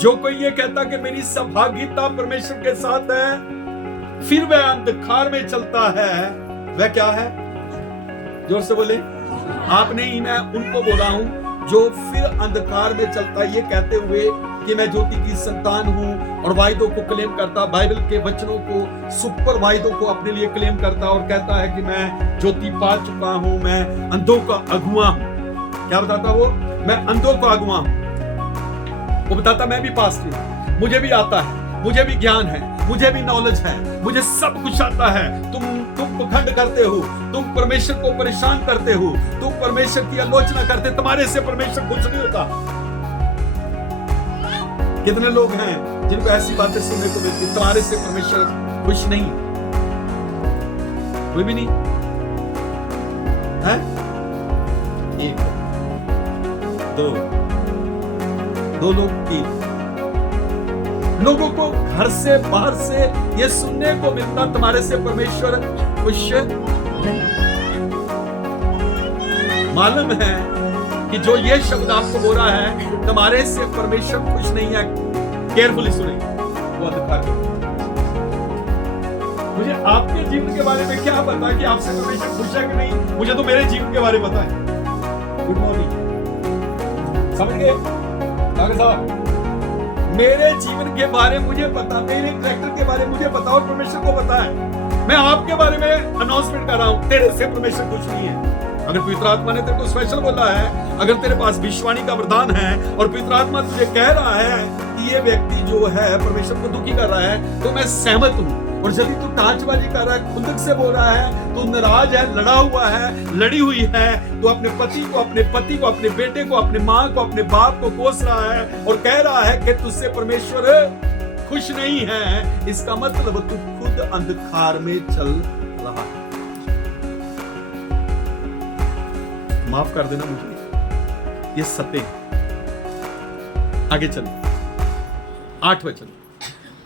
जो कोई ये कहता कि मेरी सहभागिता परमेश्वर के साथ है, फिर वह अंधकार में चलता है, वह क्या है? जोर से बोले। आप नहीं, मैं उनको बोला हूं जो फिर अंधकार में चलता है, ये कहते हुए कि मैं ज्योति की संतान हूं और वायदों को क्लेम करता, बाइबल के वचनों को, सुपर वायदों को अपने लिए क्लेम करता और कहता है कि मैं ज्योति पा चुका हूं, मैं अंधों का अगुआ हूं। क्या बताता वो? मैं अंधों का अगुआ हूं। वो बताता मैं भी पास्टर हूं, मुझे भी आता है, मुझे भी ज्ञान है, मुझे भी नॉलेज है, मुझे सब कुछ आता है। तुम पखंड करते हो, तुम परमेश्वर को परेशान करते हो, तुम परमेश्वर की आलोचना करते, तुम्हारे से परमेश्वर खुश नहीं होता। कितने लोग हैं जिनको ऐसी बातें सुनने को मिलती, तुम्हारे से परमेश्वर खुश नहीं? कोई भी नहीं है? एक, दो लोग, तीन लोगों को घर से बाहर से ये सुनने को मिलता, तुम्हारे से परमेश्वर खुश नहीं। मालूम है कि जो ये शब्द आपको बोल रहा है तुम्हारे से परमेश्वर खुश नहीं है, केयरफुली सुने, वो अंधकार। मुझे आपके जीवन के बारे में क्या पता कि आपसे परमेश्वर खुश है कि नहीं? मुझे तो मेरे जीवन के बारे में पता है। गुड मॉर्निंग, समझ गए डॉक्टर साहब? मेरे जीवन के बारे में मुझे पता, मेरे कैरेक्टर के बारे में मुझे पता और परमेश्वर को पता है। मैं आपके बारे में अनाउंसमेंट कर रहा हूं, तेरे से परमेश्वर खुश नहीं है। अगर पवित्र आत्मा ने तेरे को स्पेशल बोला है, अगर तेरे पास विश्वाणी का वरदान है और पवित्र आत्मा तुझे कह रहा है कि ये व्यक्ति जो है परमेश्वर को दुखी कर रहा है, तो मैं सहमत हूं। और यदि तू टांचबाजी कर रहा है, खुंदक से बोल रहा है, तू नाराज है, लड़ा हुआ है, लड़ी हुई है, तो अपने पति को, अपने पति को, अपने बेटे को, अपने माँ को, अपने बाप को कोस रहा है और कह रहा है कि तुझसे परमेश्वर खुश नहीं है, इसका मतलब तू खुद अंधकार में चल रहा है। माफ कर देना मुझे, ये सत्य है। आगे चलो, 8 वचन।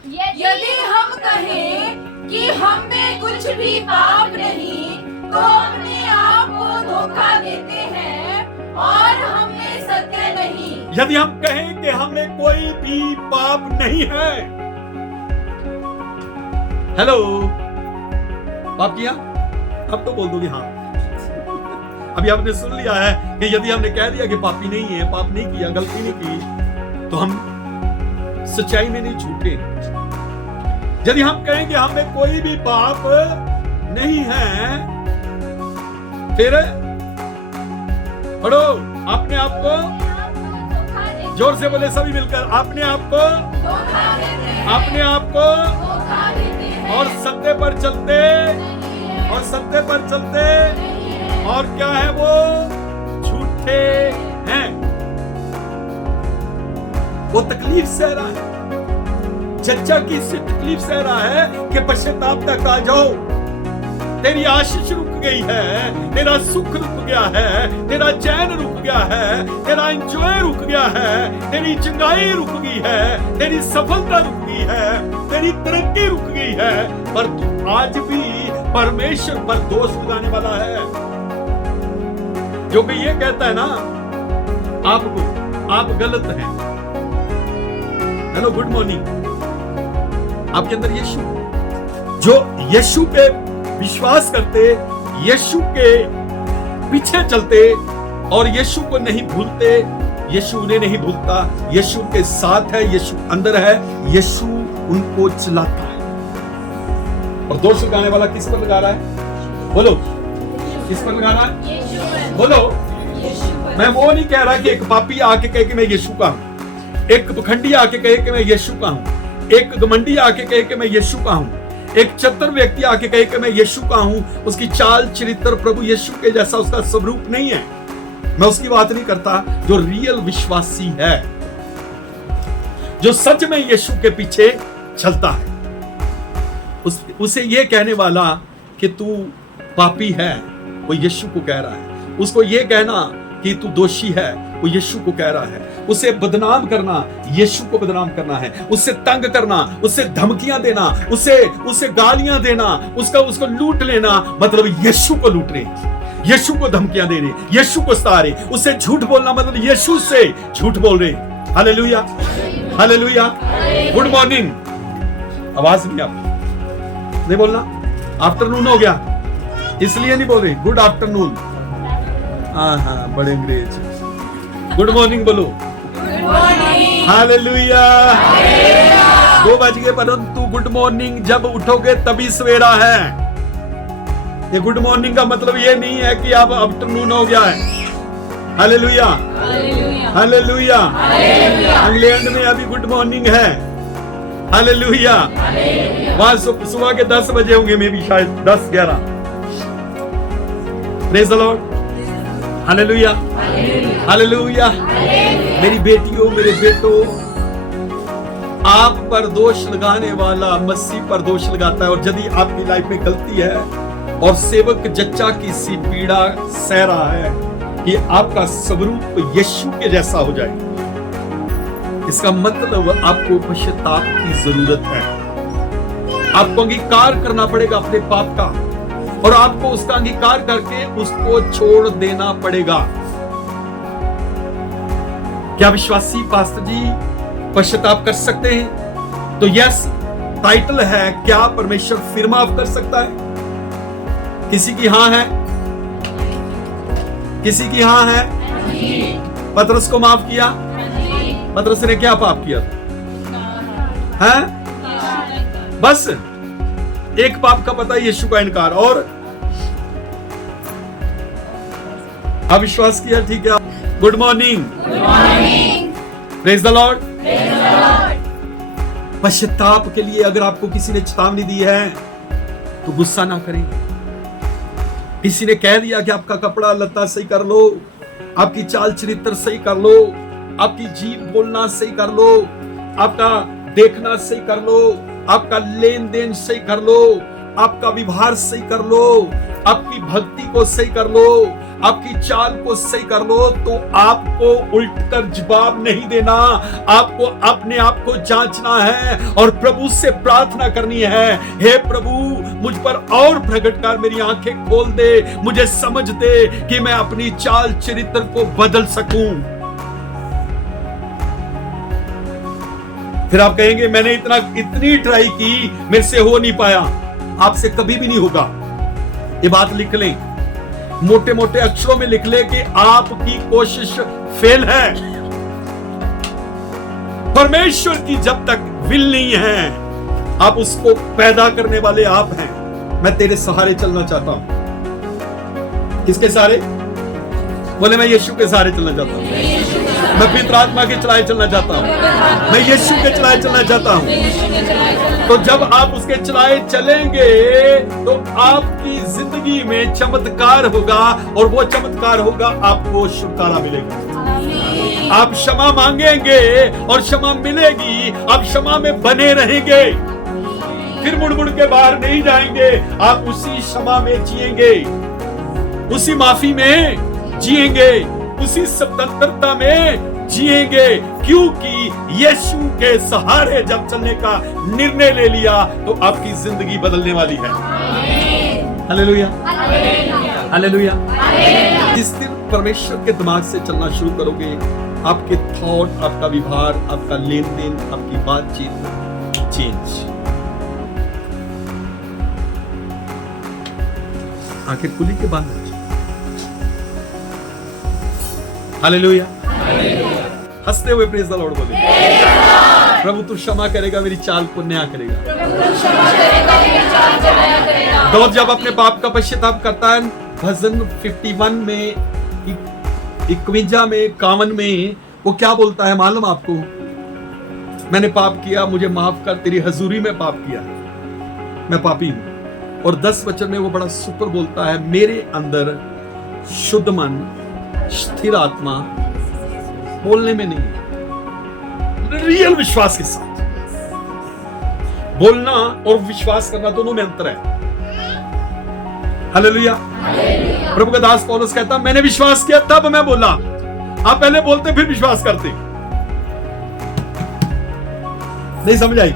यदि हम कहें कि हम में कुछ भी पाप नहीं, तो अपने आप को धोखा देते हैं और हम में सत्य नहीं। यदि हम कहें कि हमें कोई भी पाप नहीं है, हेलो, पाप किया? अब तो बोल दोगे हाँ। अभी आपने सुन लिया है कि यदि हमने कह दिया कि पापी नहीं है, पाप नहीं किया, गलती नहीं की, तो हम सच्चाई में नहीं, झूठे। यदि हम कहें कि हमें कोई भी पाप नहीं है, फिर पढ़ो, अपने आप को, जोर से बोले सभी मिलकर, अपने आप को, अपने आप को, और सत्य पर चलते, और सत्य पर चलते, और क्या है वो? झूठे हैं। वो तकलीफ सह रहा है, जज्जा की तकलीफ सह रहा है कि पश्चाताप तक आ जाओ। तेरी आशीष रुक गई है, तेरा सुख रुक गया है, तेरा चैन रुक गया है, तेरा एंजॉय रुक गया है, तेरी चंगाई रुक गई है, तेरी सफलता रुक गई है, तेरी तरक्की रुक गई है, पर तू आज भी परमेश्वर पर दोष लगाने वाला है। जो भी ये कहता है ना आपको, आप गलत हैं। Hello, good morning. आपके अंदर यीशु, जो यीशु पे विश्वास करते, यीशु के पीछे चलते और यीशु को नहीं भूलते, यीशु उन्हें नहीं भूलता, यीशु के साथ है, यीशु अंदर है, यीशु उनको चलाता है। और दोष लगाने वाला किस पर लगा रहा है? बोलो, किस पर लगा रहा है? बोलो। मैं वो नहीं कह रहा कि एक पापी आके कहे कि मैं यीशु का हूं, एक पखंडी आके कहे कि मैं यीशु का हूं, एक घमंडी आके कहे कि मैं यीशु का हूं, एक चतुर व्यक्ति आके कहे कि मैं यीशु का हूं, उसकी चाल चरित्र प्रभु यीशु के जैसा उसका स्वरूप नहीं है। मैं उसकी बात नहीं करता। जो रियल विश्वासी है, जो सच में यीशु के पीछे चलता है, उसे ये कहने वाला कि तू पापी है, वो यीशु को कह रहा है। उसको ये कहना कि तू दोषी है, वो यीशु को कह रहा है। उसे बदनाम करना, यीशु को बदनाम करना है। उससे तंग करना, उससे धमकियां देना, उसे गालियां देना, उसको लूट लेना, मतलब यीशु को लूट रहे, यीशु को धमकियां दे रहे, यीशु को सता रहे। उससे झूठ बोलना मतलब यीशु से झूठ बोल रहे। हालेलुया। हालेलुया। गुड मॉर्निंग, आवाज नहीं आप नहीं बोलना। आफ्टरनून हो गया इसलिए नहीं बोल रही, गुड आफ्टरनून। हाँ, बड़े अंग्रेज। गुड मॉर्निंग बोलो। हालेलुया। 2 बज गए, परंतु गुड मॉर्निंग जब उठोगे तभी सवेरा है। ये गुड मॉर्निंग का मतलब ये नहीं है कि अब आफ्टरनून हो गया है। Hallelujah, hallelujah. इंग्लैंड में अभी गुड मॉर्निंग है। हालेलुया। वहां सुबह के 10 बजे होंगे, मे भी शायद 10-11। Praise the Lord. Hallelujah, hallelujah. मेरी बेटियों, मेरे बेटों, आप पर दोष लगाने वाला मसीह पर दोष लगाता है। और यदि आपकी लाइफ में गलती है और सेवक जच्चा की सी पीड़ा सह रहा है कि आपका स्वरूप यीशु के जैसा हो जाए, इसका मतलब आपको पश्चाताप की जरूरत है। आपको अंगीकार करना पड़ेगा अपने पाप का, और आपको उसका अंगीकार करके उसको छोड़ देना पड़ेगा। क्या विश्वासी पास्टर जी पश्चाताप कर सकते हैं? तो यस, टाइटल है क्या परमेश्वर फिर माफ कर सकता है? किसी की हां है? किसी की हां है? पतरस को माफ किया? पतरस ने क्या पाप किया है? बस एक पाप का पता, यीशु का इनकार, और अविश्वास किया। ठीक है, good morning, praise the Lord. पश्चाताप के लिए अगर आपको किसी ने चेतावनी दी है तो गुस्सा ना करें। किसी ने कह दिया कि आपका कपड़ा लत्ता सही कर लो, आपकी चाल चरित्र सही कर लो, आपकी जीभ बोलना सही कर लो, आपका देखना सही कर लो, आपका लेन देन सही कर लो, आपका व्यवहार सही कर लो, आपकी भक्ति को सही कर लो, आपकी चाल को सही कर लो, तो आपको उल्ट कर जवाब नहीं देना। आपको अपने आप को जांचना है और प्रभु से प्रार्थना करनी है, हे प्रभु मुझ पर और प्रकट कर, मेरी आंखें खोल दे, मुझे समझ दे कि मैं अपनी चाल चरित्र को बदल सकूं। फिर आप कहेंगे मैंने इतनी ट्राई की, मेरे से हो नहीं पाया। आपसे कभी भी नहीं होगा। ये बात लिख लें, मोटे मोटे अक्षरों में लिख ले कि आपकी कोशिश फेल है। परमेश्वर की जब तक विल नहीं है, आप उसको पैदा करने वाले आप हैं। मैं तेरे सहारे चलना चाहता हूं। किसके सहारे? बोले मैं यीशु के सहारे चलना चाहता हूं। मैं पवित्र आत्मा के चलाए चलना चाहता हूं। मैं यीशु के चलाए चलना चाहता हूं। तो जब आप उसके चलाए चलेंगे तो आपकी जिंदगी में चमत्कार होगा, और वो चमत्कार होगा आपको छुटकारा मिलेगा। आप क्षमा मांगेंगे और क्षमा मिलेगी। आप क्षमा में बने रहेंगे, फिर मुड़ मुड़ के बाहर नहीं जाएंगे। आप उसी क्षमा में जिएंगे, उसी माफी में जिएंगे, उसी स्वतंत्रता में जिएंगे, क्योंकि यीशु के सहारे जब चलने का निर्णय ले लिया तो आपकी जिंदगी बदलने वाली है। Hallelujah, hallelujah. जिस दिन परमेश्वर के दिमाग से चलना शुरू करोगे, आपके थॉट, आपका व्यवहार, आपका लेन देन, आपकी बातचीत चेंज। आंखें खुली के बाद हालेलुया, हंसते हुए प्रेज द लॉर्ड बोले, प्रभु तू क्षमा करेगा, मेरी चाल को नया करेगा। दाऊद जब अपने पाप का पश्चाताप करता है, भजन 51 में, 51 में, 51 में वो क्या बोलता है मालूम आपको? मैंने पाप किया, मुझे माफ कर, तेरी हजूरी में पाप किया, मैं पापी हूं। और 10 वचन में वो बड़ा सुपर बोलता है, मेरे अंदर शुद्ध मन, स्थिर आत्मा, बोलने में नहीं, रियल विश्वास के साथ। बोलना और विश्वास करना दोनों में अंतर है। हालेलुया। प्रभु का दास पौलुस कहता, मैंने विश्वास किया तब मैं बोला। आप पहले बोलते फिर विश्वास करते। नहीं समझ आई?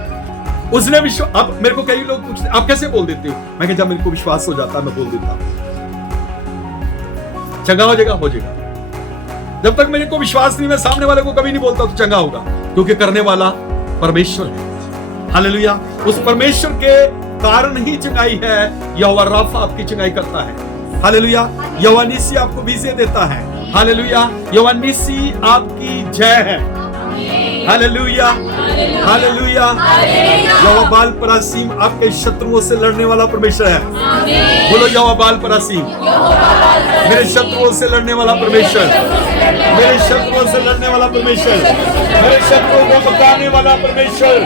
उसने विश्वास। अब मेरे को कई लोग पूछते आप कैसे बोल देते हो? मैं कहा जब मेरे को विश्वास हो जाता मैं बोल देता, चंगा हो जाएगा, हो जाएगा। जब तक मेरे को विश्वास नहीं, मैं सामने वाले को कभी नहीं बोलता तो चंगा होगा, क्योंकि करने वाला परमेश्वर है। हालेलुया। उस परमेश्वर के कारण ही चंगाई है। यहोवा राफा आपकी चंगाई करता है। हालेलुया। यहोवा निसी आपको विजय देता है। हालेलुया। यहोवा निसी आपकी जय है। Hallelujah, hallelujah. यहोवा बाल परासीम आपके शत्रुओं से लड़ने वाला परमेश्वर है। बोलो यहोवा बाल परासीम, मेरे शत्रुओं से लड़ने वाला परमेश्वर, मेरे शत्रुओं से लड़ने वाला परमेश्वर, मेरे शत्रुओं को बचाने वाला परमेश्वर।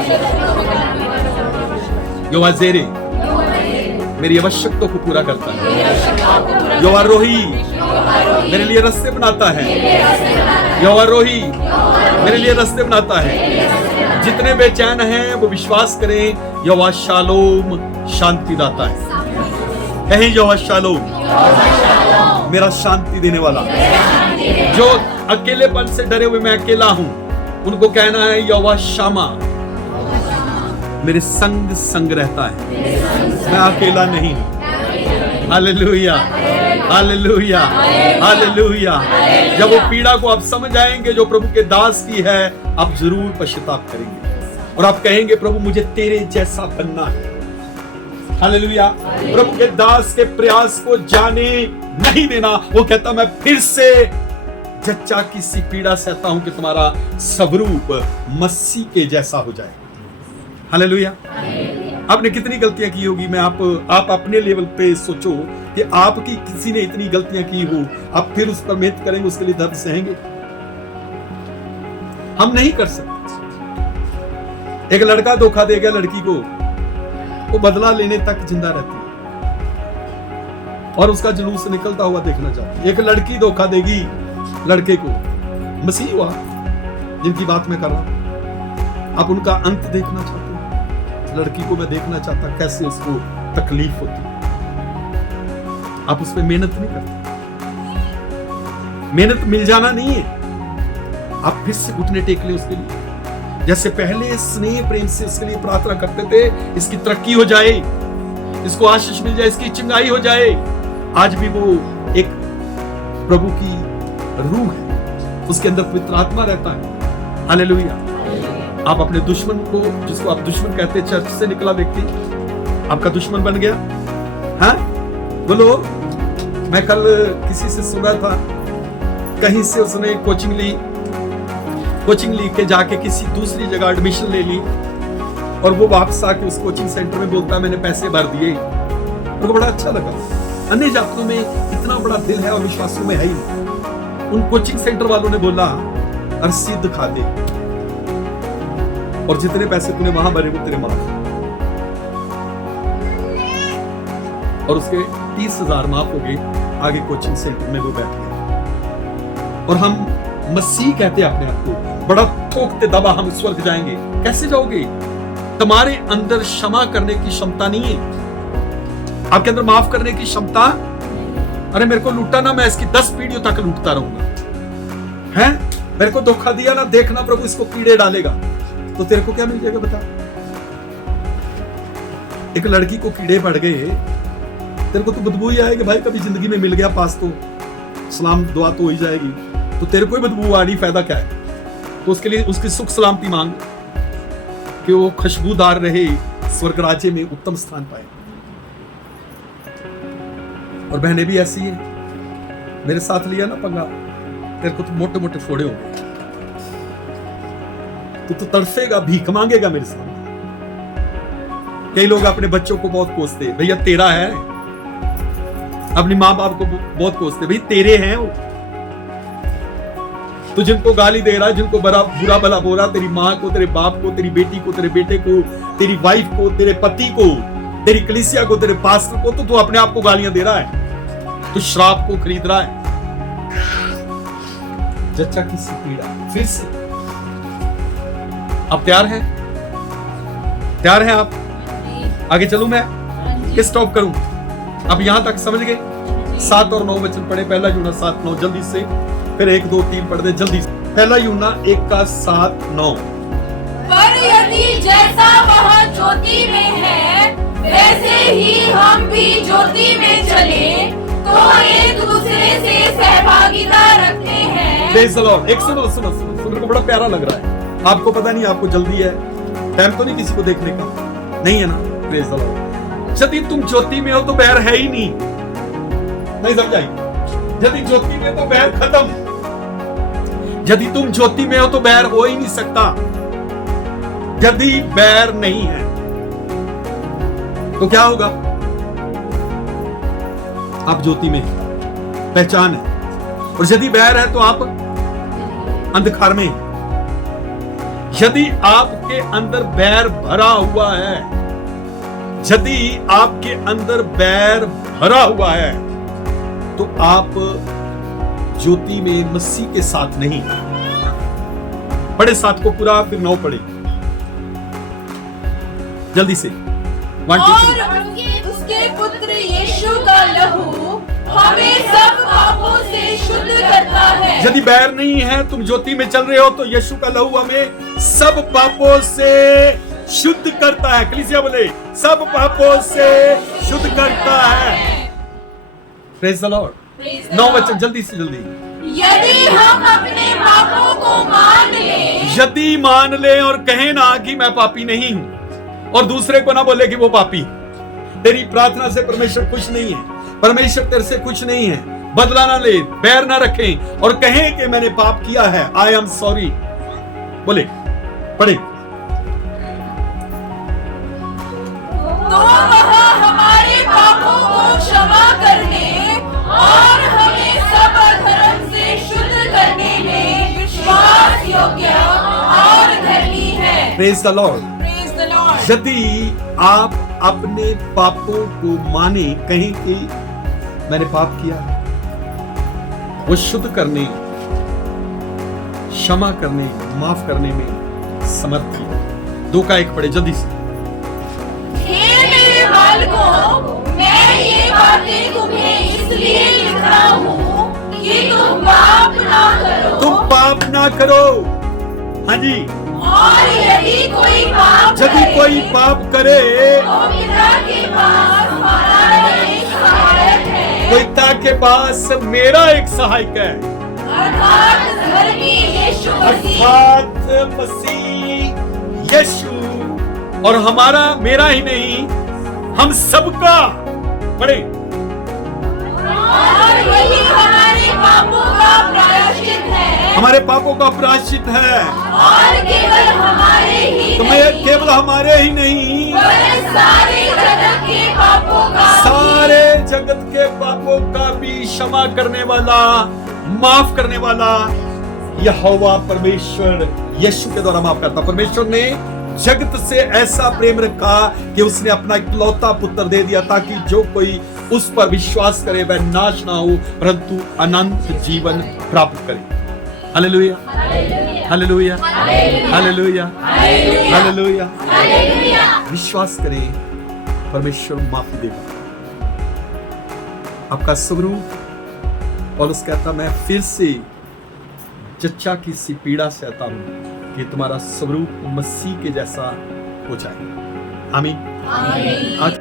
यहोवा जेरे मेरी आवश्यकताओं को पूरा करता है। यहोवा रोही मेरे लिए रास्ते बनाता है। यहोवा रोही मेरे लिए रास्ते बनाता है। जितने बेचैन हैं वो विश्वास करें, यहोवा शालोम शांति दाता है। कहें यहोवा शालोम मेरा शांति देने वाला। जो अकेलेपन से डरे हुए मैं अकेला हूं, उनको कहना है यहोवा शामा मेरे संग संग रहता है, मैं अकेला नहीं हूं। Hallelujah, hallelujah, hallelujah. जब वो पीड़ा को आप समझ आएंगे जो प्रभु के दास की है, आप जरूर पश्चाताप करेंगे और आप कहेंगे प्रभु मुझे तेरे जैसा बनना है। हालेलुया। प्रभु के दास के प्रयास को जाने नहीं देना। वो कहता मैं फिर से जच्चा की सी पीड़ा सहता हूं कि तुम्हारा स्वरूप मसीह के जैसा हो जाए। हालेलुया। आपने कितनी गलतियां की होगी, मैं आप अपने लेवल पे सोचो कि आपकी किसी ने इतनी गलतियां की हो, आप फिर उस पर मेहनत करेंगे, उसके लिए दर्द सहेंगे? हम नहीं कर सकते। एक लड़का धोखा दे गया लड़की को, वो बदला लेने तक जिंदा रहती है और उसका जुलूस निकलता हुआ देखना चाहती है। एक लड़की धोखा देगी लड़के को, मसीह हुआ जिनकी बात मैं कर रहा हूं, आप उनका अंत देखना चाहते हो। लड़की को मैं देखना चाहता कैसे उसको तकलीफ होती, आप उस पर मेहनत नहीं करते। मेहनत मिल जाना नहीं है, आप फिर से घुटने टेक ले उसके लिए, जैसे पहले स्नेह प्रेम से उसके लिए प्रार्थना करते थे, इसकी तरक्की हो जाए, इसको आशीष मिल जाए, इसकी चंगाई हो जाए। आज भी वो एक प्रभु की रूह है, उसके अंदर पवित्र आत्मा रहता है। हालेलुया। आप अपने दुश्मन को, जिसको आप दुश्मन कहते हैं, चर्च से निकला व्यक्ति आपका दुश्मन बन गया। हाँ बोलो। मैं कल किसी से सुन रहा था, कहीं से उसने कोचिंग ली के जाके किसी दूसरी जगह एडमिशन ले ली और वो वापस आके उस कोचिंग सेंटर में बोलता मैंने पैसे भर दिए। उनको बड़ा अच्छा लगा। अन्य जातियों में इतना बड़ा दिल है और विश्वासों में है ही नहीं। उन कोचिंग सेंटर वालों ने बोला रसीद दिखा दे और जितने पैसे तूने वहां भरे वो तेरे माफ, और उसके 30,000 माफ हो गए। आगे कोचिंग सेंटर में वो बैठ गया। और हम मसीह कहते हैं अपने आप को, बड़ा ठोकते दबा हम स्वर्ग जाएंगे। कैसे जाओगे? तुम्हारे अंदर क्षमा करने की क्षमता नहीं है, आपके अंदर माफ करने की क्षमता। अरे मेरे को लूटा ना, मैं इसकी 10 पीढ़ियों तक लूटता रहूंगा। हैं? मेरे को धोखा दिया ना, देखना प्रभु इसको कीड़े डालेगा, तो तेरे को क्या मिल जाएगा बता? एक लड़की को कीड़े पड़ गए, तेरे को तो बदबू ही आएगी भाई। कभी जिंदगी में मिल गया पास तो सलाम दुआ तो हो ही जाएगी, तो तेरे को ही बदबू आनी, फायदा क्या है? तो उसके लिए उसकी सुख सलामती मांग कि वो खुशबूदार रहे, स्वर्ग राज्य में उत्तम स्थान पाए। और बहनें भी ऐसी है, मेरे साथ लिया ना पंगा, तेरे को तो मोटे मोटे फोड़े होंगे, तो तड़फेगा, भीख मांगेगा मेरे साथ। कई लोग अपने बच्चों को बहुत कोसते, भैया तेरा है। अपनी माँ बाप को बहुत कोसते, भाई तेरे हैं वो। तो जिनको गाली दे रहा है, जिनको बुरा भला बोल रहा, तेरी माँ को, तेरे बाप को, तेरी बेटी को, तेरे बेटे को, तेरी वाइफ को, तेरे पति को, तेरी कलीसिया को, तेरे पास्टर को, तो तू अपने आप को गालियां दे रहा है, तू श्राप को खरीद रहा है। जच्चा किसी पीड़ा फिर से। आप तैयार हैं? तैयार हैं आप? आगे चलूं मैं कि स्टॉप करूं? अब यहां तक समझ गए? 7 और 9 वचन पढ़े। पहला यूहन्ना 7-9 जल्दी से, फिर 1, 2, 3 पढ़ दे जल्दी से। पहला यूहन्ना 1 का 7-9। पर यदि जैसा वह ज्योति में है, वैसे ही हम भी ज्योति में चले, तो एक दूसरे से सहभागिता रखते हैं प्रेज द लॉर्ड। एक सुनो सुनो सुनो सुनो, मेरे को बड़ा प्यारा लग रहा है। आपको पता नहीं आपको जल्दी है, टाइम तो नहीं किसी को देखने का, नहीं है ना? Praise the Lord. यदि तुम ज्योति में हो तो बैर है ही नहीं समझाई? यदि ज्योति में तो बैर खत्म, यदि तुम ज्योति में हो तो बैर हो ही नहीं सकता। यदि बैर नहीं है तो क्या होगा? आप ज्योति में पहचान है, और यदि बैर है तो आप अंधकार में। यदि आपके अंदर बैर भरा हुआ है, यदि आपके अंदर बैर भरा हुआ है, तो आप ज्योति में मसीह के साथ नहीं। पढ़े 7 को पूरा, फिर 9 पढ़े जल्दी से। 1 2 3। और उसके पुत्र यीशु का लहू हमें सब पापों से शुद्ध करता है। यदि बैर नहीं है, तुम ज्योति में चल रहे हो, तो यीशु का लहू हमें सब पापों से शुद्ध करता है। कलीसिया बोले, सब पापों से शुद्ध करता है। Praise the Lord. 9 वचन जल्दी से जल्दी। यदि हम अपने पापों को मान लें, यदि मान ले और कहे ना कि मैं पापी नहीं हूं, और दूसरे को ना बोले कि वो पापी, तेरी प्रार्थना से परमेश्वर खुश नहीं है, परमेश्वर तेरे से खुश नहीं है, बदला ना ले, बैर ना रखें, और कहें कि मैंने पाप किया है, आई एम सॉरी। बोले, पढ़े। तो वह हमारे पापों को क्षमा करने और हमें सब अधर्म से शुद्ध करने में विश्वास योग्य और धर्मी है। Praise the Lord. Praise the Lord. यदि आप अपने पापों को माने, कहें कि मैंने पाप किया, वो शुद्ध करने, क्षमा करने, माफ करने में समर्थ है। 2 का 1 पढ़े जल्दी से। हे मेरे बालकों, मैं ये बातें तुम्हें इसलिए लिख रहा हूँ कि तुम पाप ना करो। तुम पाप ना करो। हाँ जी। और यदि कोई पाप यदि कोई पाप करे, तो पिता के पास हमारा एक सहायक है, पिता के पास मेरा एक सहायक है, अर्थात धर्मी यीशु मसीह। अर्थात मसीह यीशु। और हमारा, मेरा ही नहीं, हम सबका। पढ़े। और वही हमारे पापों का प्रायश्चित है, हमारे पापों का प्रायश्चित है, और केवल हमारे ही तुम्हें नहीं, केवल हमारे ही नहीं, पर सारे जगत के पापों का भी। सारे जगत के पापों का भी क्षमा करने वाला, माफ करने वाला यहोवा परमेश्वर यीशु के द्वारा माफ करता। परमेश्वर ने जगत से ऐसा प्रेम रखा कि उसने अपना इकलौता पुत्र दे दिया, ताकि जो कोई उस पर विश्वास करे वह नाश ना हो, परंतु अनंत जीवन प्राप्त करे। Hallelujah, hallelujah, hallelujah, hallelujah. विश्वास करें, परमेश्वर माफी देगा। आपका स्वरूप, पौलुस कहता, मैं फिर से जच्चा की सी पीड़ा सहता हूं कि तुम्हारा स्वरूप मसीह के जैसा हो जाए। आमीन। आमीन। आज